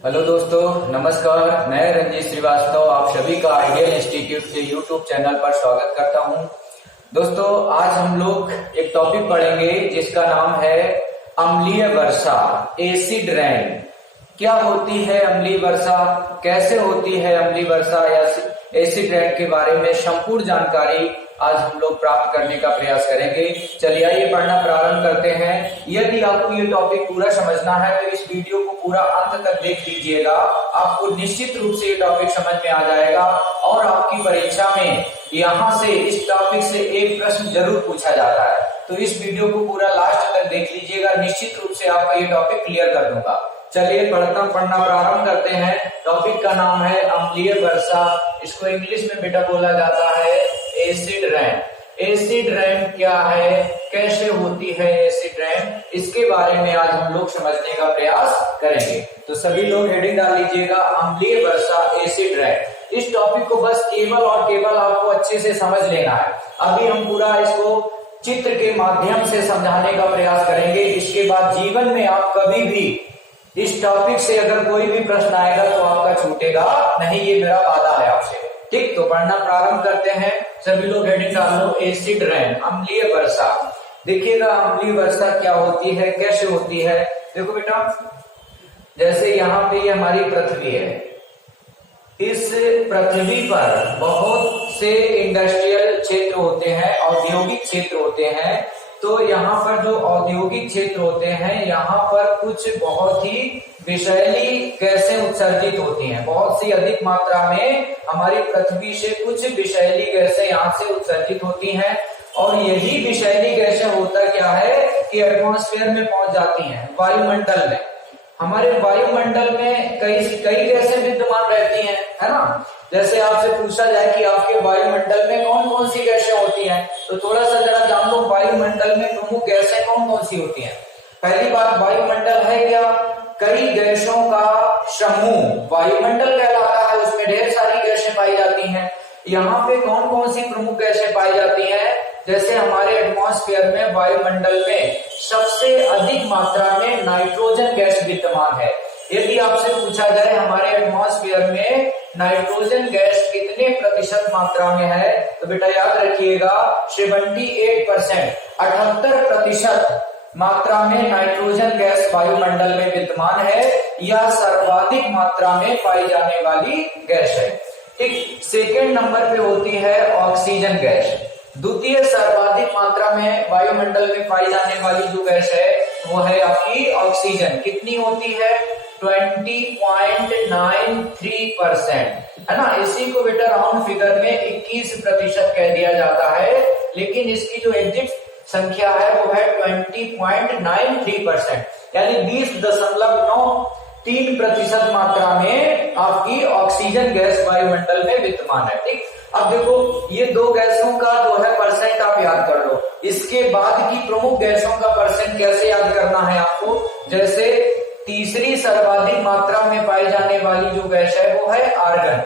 Hello दोस्तों, नमस्कार। मैं रंजीत श्रीवास्तव आप सभी का आइडियल इंस्टीट्यूट के यूट्यूब चैनल पर स्वागत करता हूं। दोस्तों, आज हम लोग एक टॉपिक पढ़ेंगे जिसका नाम है अम्लीय वर्षा, एसिड रेन। क्या होती है अम्लीय वर्षा, कैसे होती है अम्लीय वर्षा या एसिड रेन के बारे में संपूर्ण जानकारी आज हम लोग प्राप्त करने का प्रयास करेंगे। चलिए आइए पढ़ना प्रारंभ करते हैं। यदि आपको ये टॉपिक पूरा समझना है तो इस वीडियो को पूरा अंत तक देख लीजिएगा। आपको निश्चित रूप से ये टॉपिक समझ में आ जाएगा और आपकी परीक्षा में यहाँ से इस टॉपिक से एक प्रश्न जरूर पूछा जाता है। तो इस वीडियो को पूरा लास्ट तक देख लीजिएगा, निश्चित रूप से आपका ये टॉपिक क्लियर कर दूंगा। चलिए पढ़ना प्रारंभ करते हैं। टॉपिक का नाम है अम्लीय वर्षा। इसको इंग्लिश में बेटा बोला जाता है एसिड रेन। एसिड रेन क्या है, कैसे होती है एसिड रेन, इसके बारे में आज हम लोग समझने का प्रयास करेंगे। तो सभी लोग हेडिंग डाल लीजिएगा, अम्लीय वर्षा एसिड रेन। इस टॉपिक को बस केवल और केवल आपको अच्छे से समझ लेना है। अभी हम पूरा इसको चित्र के माध्यम से समझाने का प्रयास करेंगे। इसके बाद जीवन में आप कभी भी इस टॉपिक से अगर कोई भी प्रश्न आएगा तो आपका छूटेगा नहीं, ये मेरा वादा है आपसे। ठीक, तो पढ़ना प्रारंभ करते हैं। सभी लोग हेडिंग डाल लो, एसिड रेन, अम्लीय वर्षा। देखिएगा अम्लीय वर्षा क्या होती है, कैसे होती है। देखो बेटा, जैसे यहाँ पे ये हमारी पृथ्वी है। इस पृथ्वी पर बहुत से इंडस्ट्रियल क्षेत्र होते हैं, औद्योगिक क्षेत्र होते हैं। तो यहाँ पर जो औद्योगिक क्षेत्र होते हैं, यहाँ पर कुछ बहुत ही विषैली गैसें उत्सर्जित होती हैं। बहुत सी अधिक मात्रा में हमारी पृथ्वी से कुछ विषैली गैसें यहाँ से उत्सर्जित होती हैं। और यही विषैली गैसें होता क्या है कि एटमॉस्फेयर में पहुंच जाती हैं, वायुमंडल में। हमारे वायुमंडल में कई गैसें विद्यमान रहती हैं, है ना। जैसे आपसे पूछा जाए कि आपके वायुमंडल में कौन कौन सी गैसें होती हैं, तो थोड़ा सा जरा जान लो वायुमंडल में प्रमुख गैसें कौन कौन सी होती हैं। पहली बात, वायुमंडल है क्या, कई गैसों का समूह वायुमंडल कहलाता है। उसमें ढेर सारी गैसें पाई जाती हैं। यहाँ पे कौन कौन सी प्रमुख गैसें पाई जाती हैं, जैसे हमारे एटमॉस्फेयर में, वायुमंडल में सबसे अधिक मात्रा में नाइट्रोजन गैस विद्यमान है। यदि आपसे पूछा जाए हमारे एटमॉस्फेयर में नाइट्रोजन गैस कितने प्रतिशत मात्रा में है, तो बेटा याद रखिएगा 78%, 78% मात्रा में नाइट्रोजन गैस वायुमंडल में विद्यमान है। यह सर्वाधिक मात्रा में पाई जाने वाली गैस है। ठीक, सेकेंड नंबर पे होती है ऑक्सीजन गैस। द्वितीय सर्वाधिक मात्रा में वायुमंडल में पाई जाने वाली जो गैस है वो है आपकी ऑक्सीजन। कितनी होती है, 20.93%, है ना। इसी को बेटा राउंड फिगर में 21% कह दिया जाता है, लेकिन इसकी जो एग्जैक्ट संख्या है वो है 20.93%, यानी 20.93% मात्रा में आपकी ऑक्सीजन गैस वायुमंडल में विद्यमान है। ठीक, अब देखो ये दो गैसों का जो है परसेंट आप याद कर लो। इसके बाद की प्रमुख गैसों का परसेंट कैसे याद करना है आपको, जैसे तीसरी सर्वाधिक मात्रा में पाई जाने वाली जो गैस है वो है आर्गन।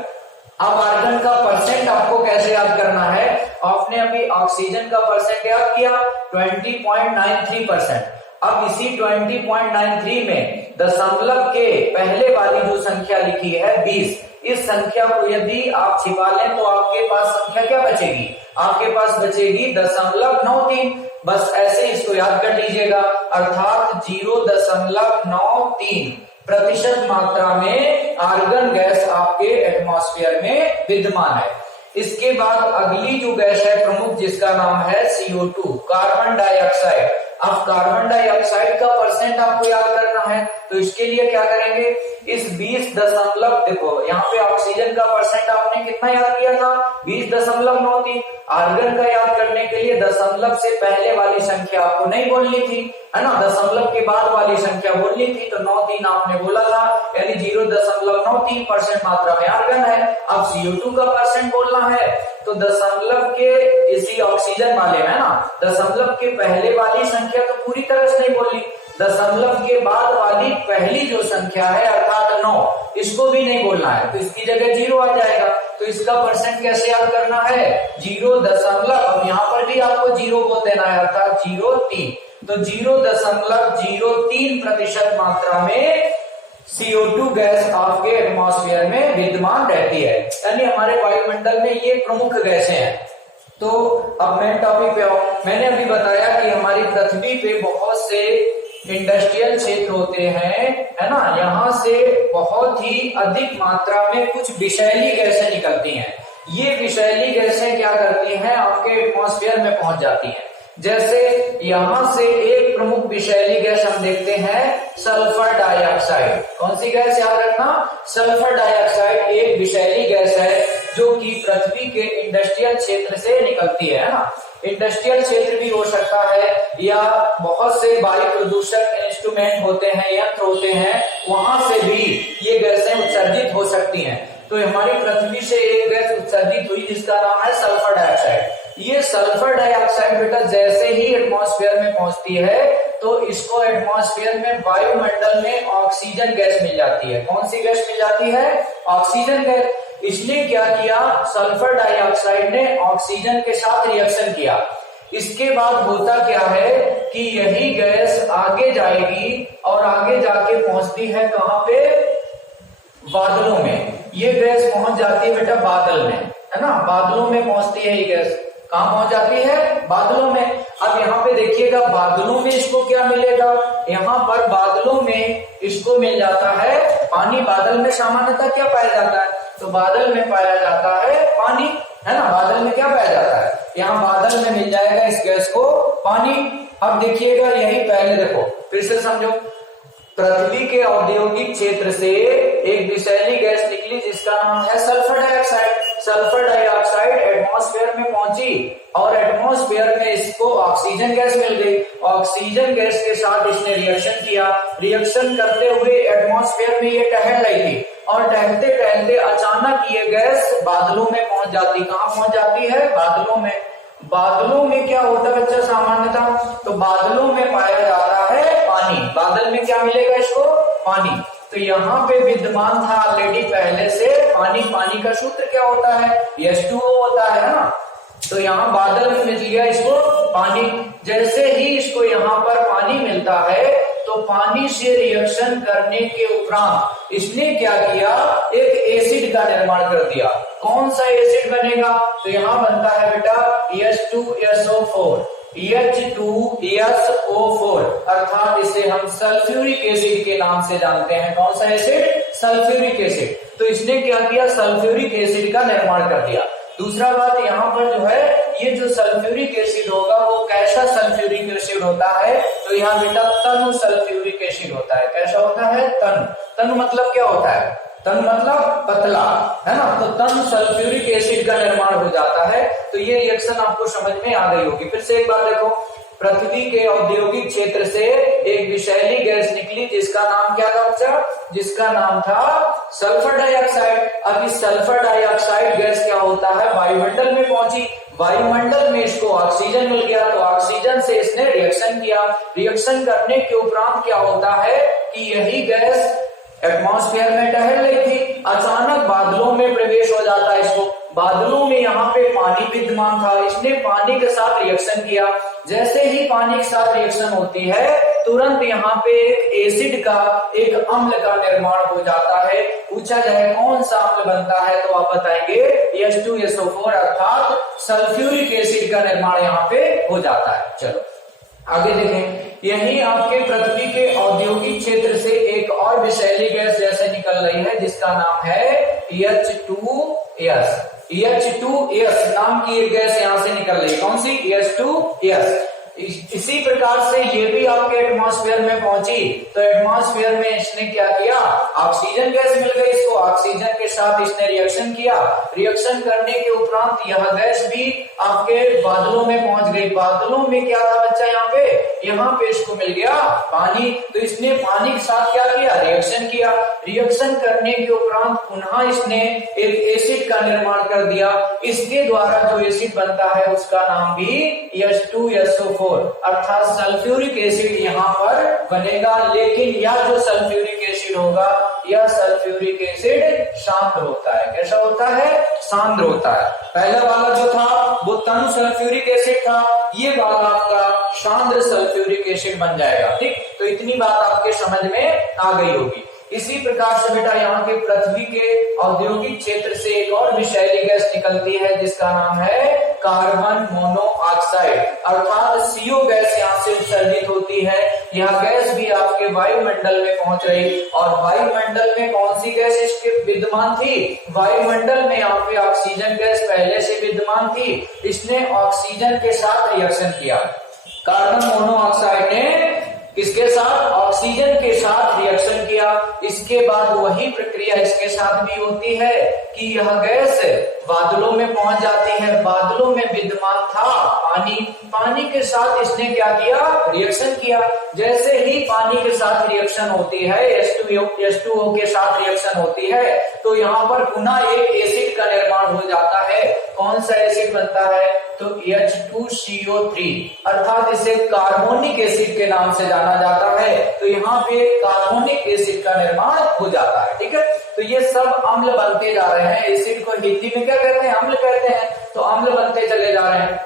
अब आर्गन का परसेंट आपको कैसे याद करना है, आपने अभी ऑक्सीजन का परसेंट याद किया 20.93%। अब इसी 20.93 में दशमलव के पहले वाली जो संख्या लिखी है 20, इस संख्या को यदि आप छिपा लें तो आपके पास संख्या क्या बचेगी, आपके पास बचेगी 0.93। बस ऐसे इसको याद कर लीजिएगा, अर्थात 0.93% मात्रा में आर्गन गैस आपके एटमॉस्फेयर में विद्यमान है। इसके बाद अगली जो गैस है प्रमुख, जिसका नाम है CO2, कार्बन डाइऑक्साइड। अब कार्बन डाइऑक्साइड का परसेंट आपको याद करना है, तो इसके लिए क्या करेंगे, इस 20 देखो यहाँ पे ऑक्सीजन का परसेंट आपने कितना याद किया था, 20.93। आर्गन का याद करने के लिए दशमलव से पहले वाली संख्या आपको नहीं बोलनी थी, है ना, दशमलव के बाद वाली संख्या बोलनी थी। तो 93 आपने बोला था, यानी 0.93% मात्रा में आर्गन है। अब CO2 का परसेंट बोलना है तो दशमलव के इसी ऑक्सीजन वाले में ना, दशमलव के पहले वाली संख्या तो पूरी तरह से नहीं बोलनी, दशमलव के बाद वाली पहली जो संख्या है अर्थात 9, इसको भी नहीं बोलना है, तो इसकी जगह 0 आ जाएगा। तो इसका परसेंट कैसे याद करना है, 0. अब यहाँ पर भी आपको 0 बोल देना है, अर्थात 0.3। तो 0.03% मात्रा में CO2 गैस आपके एटमॉस्फेयर में विद्यमान रहती है, यानी हमारे वायुमंडल में ये प्रमुख गैसें हैं। तो अब मेन टॉपिक पे आओ। मैंने अभी बताया कि हमारी पृथ्वी पे बहुत से इंडस्ट्रियल क्षेत्र होते हैं, है ना, यहाँ से बहुत ही अधिक मात्रा में कुछ विषैली गैसें निकलती हैं। ये विषैली गैसें क्या करती हैं, आपके एटमॉस्फेयर में पहुंच जाती हैं। जैसे यहां से एक प्रमुख विषैली गैस हम देखते हैं सल्फर डाइऑक्साइड। कौन सी गैस याद रखना, सल्फर डाइऑक्साइड एक विषैली गैस है जो कि पृथ्वी के इंडस्ट्रियल क्षेत्र से निकलती है ना। इंडस्ट्रियल क्षेत्र भी हो सकता है या बहुत से वायु प्रदूषक इंस्ट्रूमेंट होते हैं, यंत्र होते हैं, वहां से भी ये गैसें उत्सर्जित हो सकती हैं। तो हमारी पृथ्वी से एक गैस उत्सर्जित हुई जिसका नाम है सल्फर डाइऑक्साइड। ये सल्फर डाइऑक्साइड बेटा जैसे ही एटमॉस्फेयर में पहुंचती है तो इसको एटमॉस्फेयर में वायुमंडल में ऑक्सीजन गैस मिल जाती है। कौन सी गैस मिल जाती है, ऑक्सीजन गैस। इसने क्या किया, सल्फर डाइऑक्साइड ने ऑक्सीजन के साथ रिएक्शन किया। इसके बाद होता क्या है कि यही गैस आगे जाएगी और आगे जाके पहुंचती है कहां पे, बादलों में। ये गैस पहुंच जाती है बेटा बादल में, है ना, बादलों में पहुंचती है ये गैस। कहां पहुंच जाती है, बादलों में। अब यहाँ पे देखिएगा बादलों में इसको क्या मिलेगा, यहाँ पर बादलों में इसको मिल जाता है पानी। बादल में सामान्यतः क्या पाया जाता है, तो बादल में पाया जाता है पानी, है ना। बादल में क्या पाया जाता है, यहाँ बादल में मिल जाएगा इस गैस को पानी। अब देखिएगा यही पहले देखो, फिर से समझो। पृथ्वी के औद्योगिक क्षेत्र से एक विषैली गैस निकली जिसका नाम है sulphur dioxide. Sulphur dioxide atmosphere में पहुंची और एटमॉस्फेयर में इसको ऑक्सीजन गैस मिल गई। ऑक्सीजन गैस के साथ इसने रिएक्शन किया। रिएक्शन करते हुए एटमॉस्फेयर में ये टहल रही थी और टहलते टहलते अचानक ये गैस बादलों में पहुंच जाती। कहां पहुंच जाती है, बादलों में। बादलों में क्या होता है बच्चा सामान्यतः, तो बादलों में पाया जाता है पानी। बादल में क्या मिलेगा इसको, पानी। तो यहाँ पे विद्यमान था ऑलरेडी पहले से पानी। पानी का सूत्र क्या होता है, H2O होता है ना। तो यहाँ बादल में मिल गया इसको पानी। जैसे ही इसको यहाँ पर पानी मिलता है तो पानी से रिएक्शन करने के उपरांत इसने क्या किया, एक एसिड का निर्माण कर दिया। कौन सा एसिड बनेगा, तो यहाँ बनता है बेटा H2SO4। H2SO4 अर्थात इसे हम सल्फ्यूरिक एसिड के नाम से जानते हैं। कौन सा एसिड, सल्फ्यूरिक एसिड। तो इसने क्या किया, सल्फ्यूरिक एसिड का निर्माण कर दिया। दूसरा बात यहाँ पर जो है, ये जो सल्फ्यूरिक एसिड होगा वो कैसा सल्फ्यूरिक एसिड होता है, तो यहाँ बेटा तनु सल्फ्यूरिक एसिड होता है। कैसा होता है, तनु। तनु मतलब क्या होता है, तनु मतलब पतला, है ना। तो तनु सल्फ्यूरिक एसिड का निर्माण हो जाता है। तो ये रिएक्शन आपको समझ में आ गई होगी। फिर से एक बार देखो, पृथ्वी के औद्योगिक क्षेत्र से एक विषैली गैस निकली जिसका नाम क्या था बच्चा, जिसका नाम था सल्फर डाइऑक्साइड। अब इस सल्फर डाइऑक्साइड गैस क्या होता है, वायुमंडल में पहुंची। वायुमंडल में इसको ऑक्सीजन मिल गया तो ऑक्सीजन से इसने रिएक्शन किया। रिएक्शन करने के उपरांत क्या होता है कि यही गैस एटमॉस्फेयर में टहल रही थी, अचानक बादलों में प्रवेश हो जाता है इसको। बादलों में यहाँ पे पानी विद्यमान था, इसने पानी के साथ रिएक्शन किया। जैसे ही पानी के साथ रिएक्शन होती है तुरंत यहाँ पे एक एसिड का, एक अम्ल का निर्माण हो जाता है। पूछा जाए कौन सा अम्ल बनता है तो आप बताएंगे H2SO4 अर्थात सल्फ्यूरिक एसिड का निर्माण यहाँ पे हो जाता है। चलो आगे देखें। यही आपके पृथ्वी के औद्योगिक क्षेत्र से एक और विषैली गैस जैसे निकल रही है जिसका नाम है H2S। H2S नाम की एक गैस यहां से निकल रही है। कौन सी, H2S। इसी प्रकार से ये भी आपके एटमॉस्फेयर में पहुंची तो एटमॉस्फेयर में इसने क्या किया, ऑक्सीजन गैस मिल गई इसको। ऑक्सीजन के साथ इसने रिएक्शन किया। रिएक्शन करने के उपरांत यह गैस भी आपके बादलों में पहुंच गई। बादलों में क्या था बच्चा, यहाँ पे इसको मिल गया पानी। तो इसने पानी के साथ क्या किया, रिएक्शन किया। रिएक्शन करने के उपरांत पुनः इसने एक एसिड का निर्माण कर दिया। इसके द्वारा जो एसिड बनता है उसका नाम भी H2SO4 अर्थात सल्फ्यूरिक एसिड यहाँ पर बनेगा। लेकिन यह जो सल्फ्यूरिक एसिड होगा यह सल्फ्यूरिक एसिड सांद्र होता है। कैसा होता है, सांद्र होता है। पहला वाला जो था वो तनु सल्फ्यूरिक एसिड था, ये वाला आपका सांद्र सल्फ्यूरिक एसिड बन जाएगा। ठीक, तो इतनी बात आपके समझ में आ गई होगी। इसी प्रकार से बेटा यहाँ के पृथ्वी के औद्योगिक क्षेत्र से एक और विषैली गैस निकलती है जिसका नाम है कार्बन मोनोऑक्साइड, अर्थात CO गैस यहाँ से उत्सर्जित होती है। यह गैस भी आपके वायुमंडल में पहुंच रही, और वायुमंडल में कौन सी गैस इसके विद्यमान थी? वायुमंडल में यहाँ पे ऑक्सीजन गैस पहले से विद्यमान थी, इसने ऑक्सीजन के साथ रिएक्शन किया। कार्बन मोनोऑक्साइड ने किसके साथ? ऑक्सीजन के साथ रिएक्शन किया। इसके बाद वही प्रक्रिया इसके साथ भी होती है कि यह गैस बादलों में पहुंच जाती है। बादलों में विद्यमान था पानी, पानी के साथ इसने क्या किया? रिएक्शन किया। जैसे ही पानी के साथ रिएक्शन होती है, H2O के साथ रिएक्शन होती है, तो यहाँ पर पुनः एक एसिड का निर्माण हो जाता है। कौन सा एसिड बनता है? तो H2CO3, अर्थात इसे कार्बोनिक एसिड के नाम से जाना जाता है। तो यहाँ पे कार्बोनिक एसिड का निर्माण हो जाता है। ठीक है, तो ये सब अम्ल बनते जा रहे हैं। एसिड को हिंदी में क्या कहते हैं? अम्ल कहते हैं। तो अम्ल बनते चले जा रहे हैं।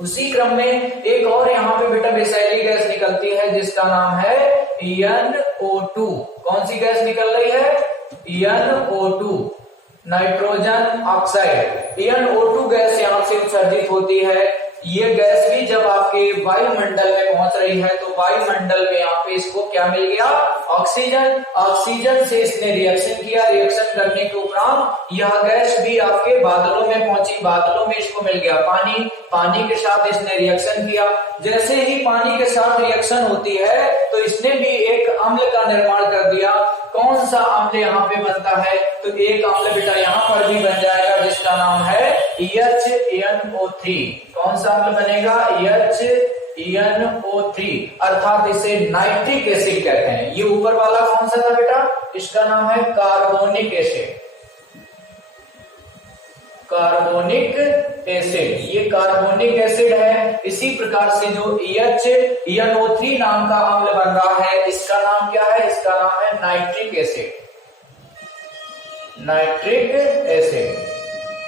उसी क्रम में एक और यहाँ पे बेटा विषैली गैस निकलती है जिसका नाम है NO2। कौन सी गैस निकल रही है? NO2, nitrogen oxide. NO2 gas यहाँ से उत्सर्जित होती है। ये गैस भी जब आपके वायुमंडल में पहुंच रही है तो वायुमंडल में यहाँ पे इसको क्या मिल गया? ऑक्सीजन। ऑक्सीजन से इसने रिएक्शन किया। रिएक्शन करने के उपरांत यह गैस भी आपके बादलों में पहुंची। बादलों में इसको मिल गया पानी। पानी के साथ इसने रिएक्शन किया। जैसे ही पानी के साथ रिएक्शन होती है तो इसने भी एक अम्ल का निर्माण कर दिया। कौन सा अम्ल यहाँ पे बनता है? तो एक अम्ल बेटा यहाँ पर भी बन जाएगा जिसका नाम है HNO3। कौन सा अम्ल बनेगा? HNO3, अर्थात इसे नाइट्रिक एसिड कहते हैं। ये ऊपर वाला कौन सा था बेटा? इसका नाम है कार्बोनिक एसिड। कार्बोनिक एसिड, ये कार्बोनिक एसिड है। इसी प्रकार से जो HNO3 नाम का अम्ल बन रहा है, इसका नाम क्या है? इसका नाम है नाइट्रिक एसिड। नाइट्रिक एसिड,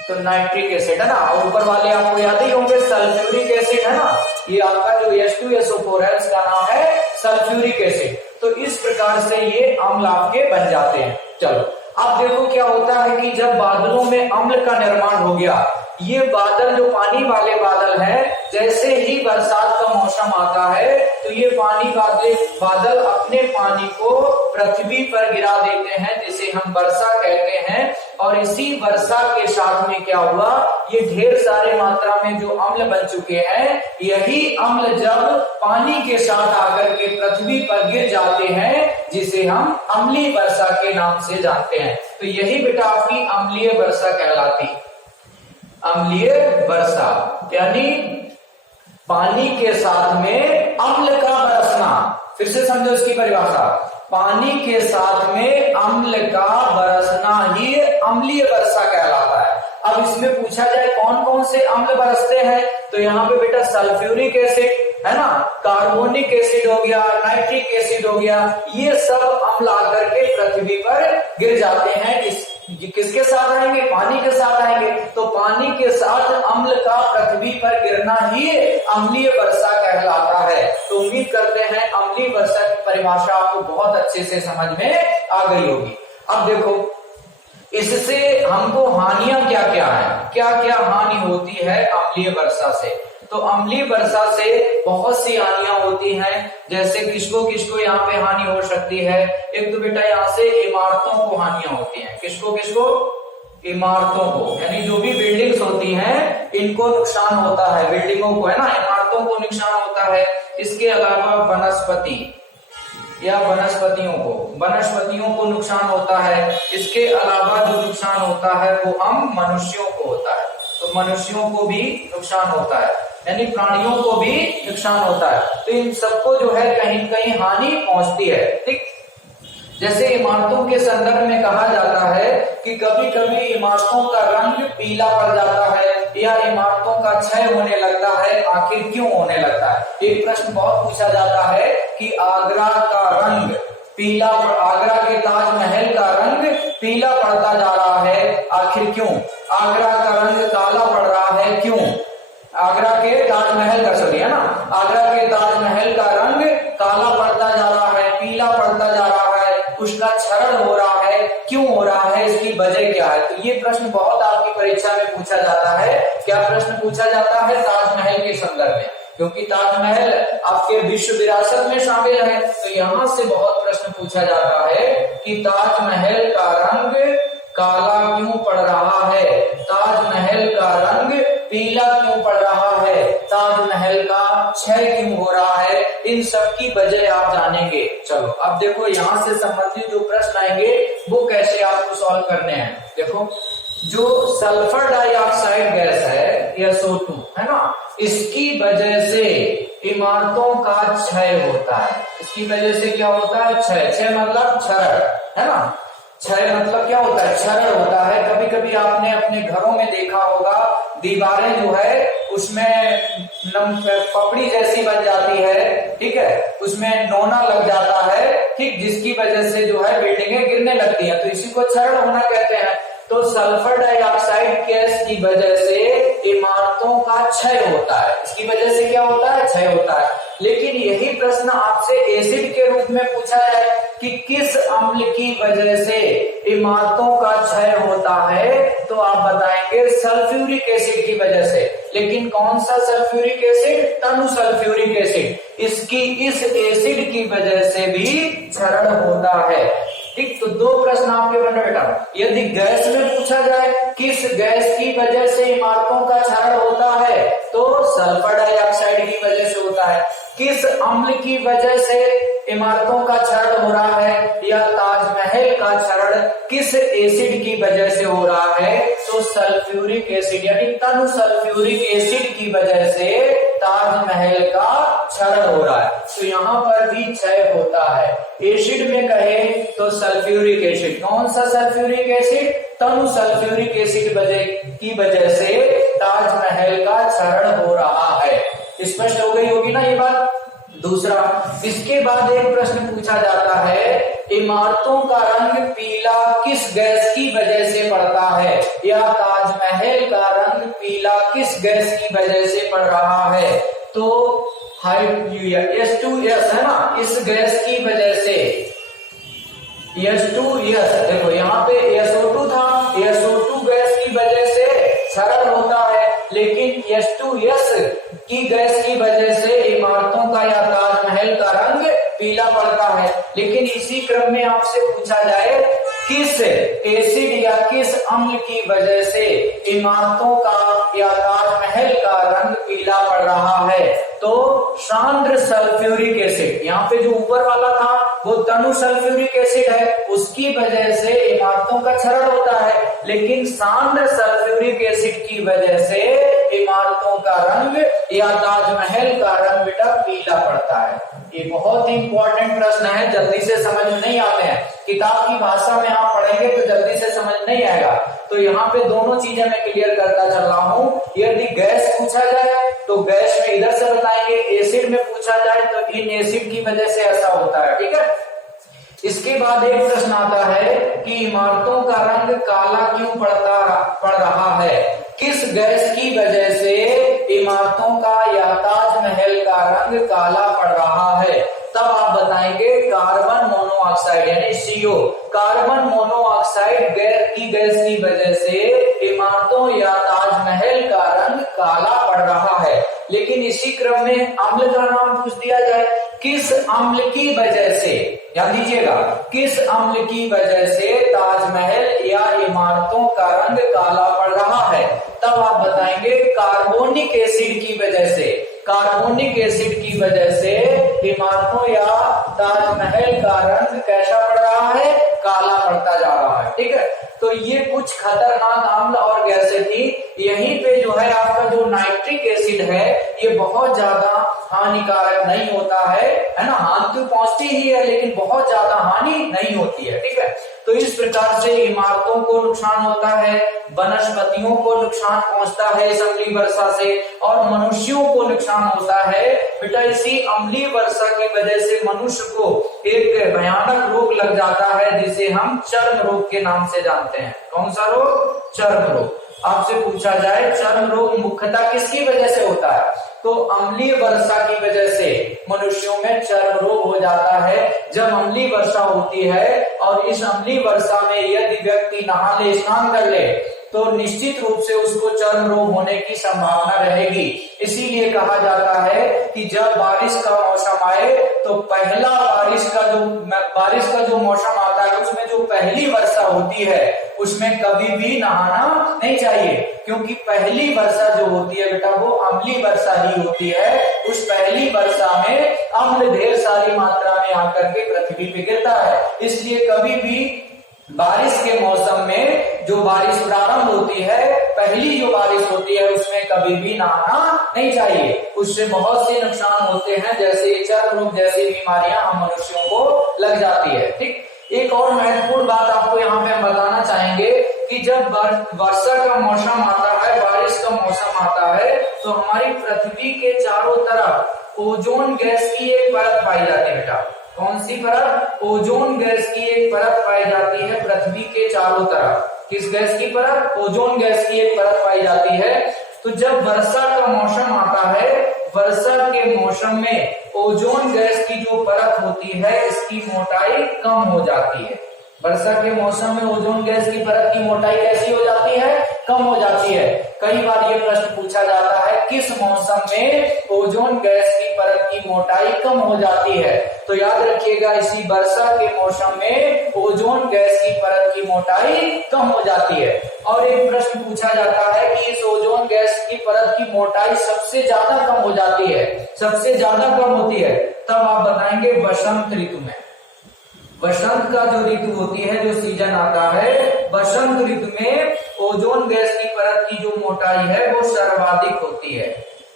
तो नाइट्रिक एसिड है ना। ऊपर वाले आपको याद ही होंगे, सल्फ्यूरिक एसिड है ना। ये आपका जो H2SO4 है इसका नाम है सल्फ्यूरिक एसिड। तो इस प्रकार से ये अम्ल आपके बन जाते हैं। चलो अब देखो क्या होता है कि जब बादलों में अम्ल का निर्माण हो गया, ये बादल जो पानी वाले बादल हैं, जैसे ही बरसात का मौसम आता है तो ये पानी वाले बादल अपने पानी को पृथ्वी पर गिरा देते हैं, जिसे हम वर्षा कहते हैं। और इसी वर्षा के साथ में क्या हुआ? ये ढेर सारे मात्रा में जो अम्ल बन चुके हैं, यही अम्ल जब पानी के साथ आकर के पृथ्वी पर गिर जाते हैं, जिसे हम अम्लीय वर्षा के नाम से जानते हैं। तो यही बेटा आपकी अम्लीय वर्षा कहलाती। अम्लीय वर्षा यानी पानी के साथ में अम्ल का बरसना। फिर से समझो इसकी परिभाषा, पानी के साथ में अम्ल का बरसना ही अम्लीय वर्षा कहलाता है। अब इसमें पूछा जाए कौन कौन से अम्ल बरसते हैं, तो यहाँ पे बेटा सल्फ्यूरिक एसिड है ना, कार्बोनिक एसिड हो गया, नाइट्रिक एसिड हो गया, ये सब अम्ल आकर के पृथ्वी पर गिर जाते हैं। किसके साथ आएंगे? पानी के साथ आएंगे। तो पानी के साथ अम्ल का पृथ्वी पर गिरना ही अम्लीय वर्षा कहलाता है। तो उम्मीद करते हैं अम्लीय वर्षा की परिभाषा आपको बहुत अच्छे से समझ में आ गई होगी। अब देखो इससे हमको हानियां क्या क्या है, क्या क्या हानि होती है अम्लीय वर्षा से। तो अम्लीय वर्षा से बहुत सी हानियां होती हैं। जैसे किसको किसको यहाँ पे हानि हो सकती है? एक तो बेटा यहाँ से इमारतों को हानियां होती हैं। किसको किसको? इमारतों को, यानी जो भी बिल्डिंग्स होती हैं इनको नुकसान होता है। बिल्डिंगों को है ना, इमारतों को नुकसान होता है। इसके अलावा वनस्पति या वनस्पतियों को नुकसान होता है। इसके अलावा जो नुकसान होता है वो हम मनुष्यों को होता है। तो मनुष्यों को भी नुकसान होता है, यानी प्राणियों को भी नुकसान होता है। तो इन सबको जो है कहीं कहीं हानि पहुंचती है। ठीक, जैसे इमारतों के संदर्भ में कहा जाता है कि कभी कभी इमारतों का रंग पीला पड़ जाता है या इमारतों का क्षय होने लगता है। आखिर क्यों होने लगता है? एक प्रश्न बहुत पूछा जाता है कि आगरा का रंग पीला, आगरा के ताजमहल का रंग पीला पड़ता जा रहा है, आखिर क्यों? आगरा का रंग काला पड़ रहा है, क्यों? आगरा के ताजमहल का, सॉरी है ना, आगरा के ताजमहल का रंग काला पड़ता जा रहा है, पीला पड़ता जा रहा है, उसका क्षरण हो रहा है, क्यों हो रहा है, इसकी वजह क्या है। तो ये प्रश्न बहुत आपकी परीक्षा में पूछा जाता है। क्या प्रश्न पूछा जाता है? ताजमहल के संदर्भ में, क्योंकि ताजमहल आपके विश्व विरासत में शामिल है। तो यहां से बहुत प्रश्न पूछा जाता है कि ताजमहल का रंग काला क्यों पड़ रहा है, ताजमहल का रंग पीला क्यों पड़ रहा है, ताजमहल का क्षय क्यों हो रहा है, इन सब की वजह आप जानेंगे। चलो अब देखो यहाँ से संबंधित जो प्रश्न आएंगे वो कैसे आपको सॉल्व करने हैं। देखो, जो सल्फर डाइऑक्साइड गैस है SO2 है ना, इसकी वजह से इमारतों का क्षय होता है। इसकी वजह से क्या होता है? क्षय। क्षय मतलब क्षरण, है ना। क्षय मतलब क्या होता है? क्षरण होता है। कभी कभी आपने अपने घरों में देखा होगा, दीवारें जो है उसमें पपड़ी जैसी बन जाती है, ठीक है, उसमें नोना लग जाता है, ठीक, जिसकी वजह से जो है बिल्डिंगें गिरने लगती हैं। तो इसी को क्षरण होना कहते हैं। तो सल्फर डाइऑक्साइड गैस की वजह से इमारतों का क्षय होता है। इसकी वजह से क्या होता है? क्षय होता है। लेकिन यही प्रश्न आपसे एसिड के रूप में पूछा जाए कि किस अम्ल की वजह से इमारतों का क्षय होता है, तो आप बताएंगे सल्फ्यूरिक एसिड की वजह से। लेकिन कौन सा सल्फ्यूरिक एसिड? तनु सल्फ्यूरिक एसिड। इसकी इस एसिड की वजह से भी क्षरण होता है। ठीक, तो दो प्रश्न आपके बन रहे बेटा। यदि गैस में पूछा जाए किस गैस की वजह से इमारतों का क्षरण होता है, तो सल्फर डाइऑक्साइड की वजह से होता है। किस अम्ल की वजह से इमारतों का क्षरण हो रहा है, या ताजमहल का क्षरण किस एसिड की वजह से हो रहा है, तो सल्फ्यूरिक एसिड यानी तनु सल्फ्यूरिक एसिड की वजह से ताजमहल का क्षरण हो रहा है। तो यहाँ पर भी क्षय होता है। एसिड में कहे तो सल्फ्यूरिक एसिड। कौन सा सल्फ्यूरिक एसिड? तनु सल्फ्यूरिक एसिड की वजह से ताजमहल का क्षरण हो रहा है। स्पष्ट हो गई होगी ना ये बात। दूसरा, इसके बाद एक प्रश्न पूछा जाता है, इमारतों का रंग पीला किस गैस की वजह से पड़ता है, या ताजमहल का रंग पीला किस गैस की वजह से पड़ रहा है, तो H2S है ना, इस गैस की वजह से H2S, देखो यहाँ पे SO2 था, SO2 गैस की वजह से क्षरण होता है, लेकिन H2S की गैस की वजह से इमारतों का या ताजमहल का रंग पीला पड़ता है। लेकिन इसी क्रम में आपसे पूछा जाए किस एसिड या किस अम्ल की वजह से इमारतों का या ताजमहल का रंग पीला पड़ रहा है, तो सांद्र सल्फ्यूरिक एसिड, यहाँ पे जो ऊपर वाला था वो तनु सल्फ्यूरिक एसिड है, उसकी वजह से इमारतों का क्षरण होता है। लेकिन सांद्र सल्फ्यूरिक एसिड की वजह से इमारतों का रंग या ताजमहल का रंग बेटा पीला पड़ता है। ये बहुत ही इंपॉर्टेंट प्रश्न है, जल्दी से समझ में नहीं आते हैं। किताब की भाषा में आप पढ़ेंगे तो जल्दी से समझ नहीं आएगा। तो यहाँ पे दोनों चीजें मैं क्लियर करता चल रहा हूँ। यदि गैस पूछा जाए तो गैस में इधर से बताएंगे, एसिड में पूछा जाए तो इन एसिड की वजह से ऐसा होता है, ठीक है। इसके बाद एक प्रश्न आता है कि इमारतों का रंग काला क्यों पड़ रहा है, किस गैस की वजह से इमारतों का या ताजमहल का रंग काला पड़ रहा है, तब आप बताएंगे कार्बन मोनोऑक्साइड यानी CO, कार्बन मोनोऑक्साइड गैस की वजह से इमारतों या ताजमहल का रंग काला पड़ रहा है। लेकिन इसी क्रम में अम्ल का नाम पूछ दिया जाए, किस अम्ल की वजह से, ध्यान दीजिएगा, किस अम्ल की वजह से ताजमहल या इमारतों का रंग काला पड़ रहा है, तब आप बताएंगे कार्बोनिक एसिड की वजह से। कार्बोनिक एसिड की वजह से इमारतों या ताजमहल का रंग कैसा पड़ रहा है, काला पड़ता जा रहा है, ठीक है। तो ये कुछ खतरनाक अम्ल और गैसें थी। यहीं पे जो है आपका जो नाइट्रिक एसिड है ये बहुत ज्यादा हानिकारक नहीं होता है ना, हानि तो पहुंचती ही है लेकिन बहुत ज्यादा हानि नहीं होती है, ठीक है। तो इस प्रकार से इमारतों को नुकसान होता है, वनस्पतियों को नुकसान पहुंचता है इस अम्लीय वर्षा से, और मनुष्यों को नुकसान होता है बेटा। इसी अम्लीय वर्षा की वजह से मनुष्य को एक भयानक रोग लग जाता है जिसे हम चर्म रोग के नाम से जानते हैं। कौन सा रोग? चर्म रोग। आपसे पूछा जाए चर्म रोग मुख्यतः किसकी वजह से होता है, तो अम्लीय वर्षा की वजह से मनुष्यों में चर्म रोग हो जाता है। जब अम्लीय वर्षा होती है और इस अम्लीय वर्षा में यदि व्यक्ति नहा ले, स्नान कर ले, तो निश्चित रूप से उसको चर्म रोग होने की संभावना रहेगी। इसीलिए कहा जाता है कि जब बारिश का मौसम आए तो पहला बारिश का जो मौसम आता है उसमें जो पहली वर्षा होती है उसमें कभी भी नहाना नहीं चाहिए, क्योंकि पहली वर्षा जो होती है बेटा वो अम्लीय वर्षा ही होती है। उस पहली वर्षा में अम्ल ढेर सारी मात्रा में आकर के पृथ्वी पे गिरता है। इसलिए कभी भी बारिश के मौसम में जो बारिश प्रारंभ होती है, पहली जो बारिश होती है उसमें कभी भी नहाना नहीं चाहिए। उससे बहुत से नुकसान होते हैं, जैसे चर्म रोग जैसी बीमारियां हम मनुष्यों को लग जाती है। ठीक, एक और महत्वपूर्ण बात आपको यहाँ पे हम बताना चाहेंगे कि जब वर्षा का मौसम आता है, बारिश का मौसम आता है, तो हमारी पृथ्वी के चारों तरफ ओजोन गैस की एक परत पाई जाती है बेटा। कौन सी परत? ओजोन गैस की एक परत पाई जाती है पृथ्वी के चारों तरफ। किस गैस की परत? ओजोन गैस की एक परत पाई जाती है। तो जब वर्षा का मौसम आता है, वर्षा के मौसम में ओजोन गैस की जो परत होती है इसकी मोटाई कम हो जाती है। वर्षा के मौसम में ओजोन गैस की परत की मोटाई कैसी हो जाती है? कम हो जाती है। कई बार ये प्रश्न पूछा जाता है किस मौसम में ओजोन गैस की परत की मोटाई कम हो जाती है, तो याद रखिएगा इसी वर्षा के मौसम में ओजोन गैस की परत की मोटाई कम हो जाती है। और एक प्रश्न पूछा जाता है कि इस ओजोन गैस की परत की मोटाई सबसे ज्यादा कम हो जाती है, सबसे ज्यादा कम होती है, तब आप बताएंगे बसंत ऋतु में। बसंत का जो ऋतु होती है, जो सीजन आता है, बसंत ऋतु में ओजोन गैस की परत की जो मोटाई है वो सर्वाधिक होती है।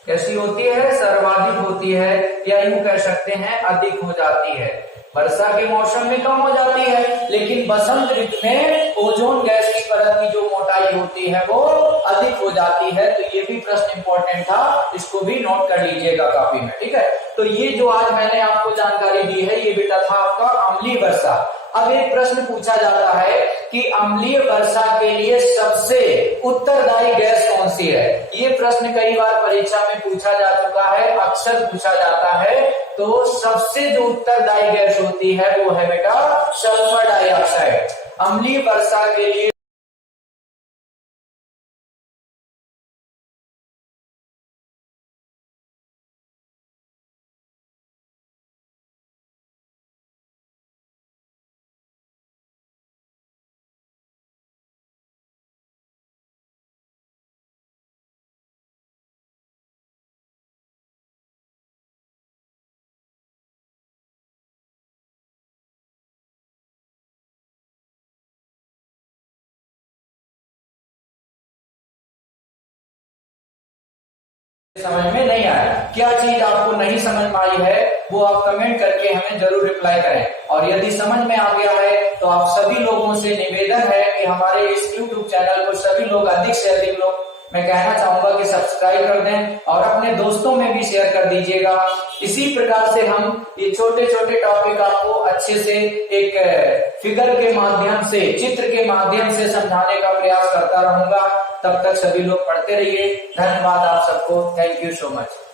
कैसी होती है? सर्वाधिक होती है, या यूं कह सकते हैं अधिक हो जाती है। वर्षा के मौसम में कम हो जाती है, लेकिन बसंत ऋतु में ओजोन गैस की परत की जो मोटाई होती है वो अधिक हो जाती है। तो ये भी प्रश्न इंपॉर्टेंट था, इसको भी नोट कर लीजिएगा कॉपी में। ठीक है, तो ये जो आज मैंने आपको जानकारी दी है ये बेटा था आपका अम्लीय वर्षा। अब एक प्रश्न पूछा जाता है कि अम्लीय वर्षा के लिए सबसे उत्तरदायी गैस कौन सी है। ये प्रश्न कई बार परीक्षा में पूछा जा चुका है, अक्सर पूछा जाता है। तो सबसे जो उत्तरदायी गैस होती है वो है बेटा सल्फर डाइऑक्साइड। अम्लीय वर्षा के लिए समझ में नहीं आया, क्या चीज आपको नहीं समझ में आई है वो आप कमेंट करके हमें जरूर रिप्लाई करें। और यदि समझ में आ गया है तो आप सभी लोगों से निवेदन है कि हमारे इस YouTube चैनल को सभी लोग अधिक से अधिक लोग, मैं कहना चाहूंगा कि सब्सक्राइब कर दें और अपने दोस्तों में भी शेयर कर दीजिएगा। इसी प्रकार से हम ये छोटे छोटे टॉपिक आपको अच्छे से एक फिगर के माध्यम से, चित्र के माध्यम से समझाने का प्रयास करता रहूंगा। तब तक सभी लोग पढ़ते रहिए। धन्यवाद आप सबको। Thank you so much.